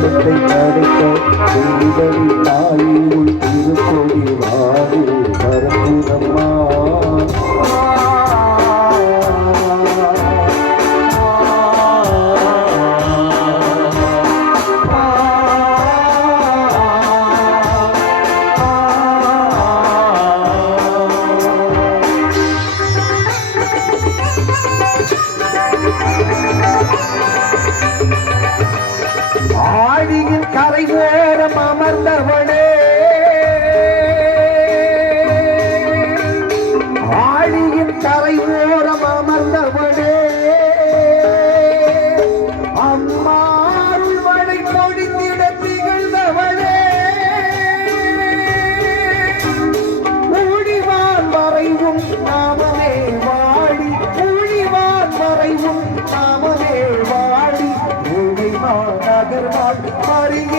சங்கடத்தை அடைக்க தெய்வவி தாயுள் திருக்கொடி வாடு பரப்புதம்மா ஆழியின் கரை ஓரம் அமர்ந்தவளே. ஆழியின் கரை ஓரம் அமர்ந்தவளே. அம்மாருள் সাগর মাঠ মারিয়ে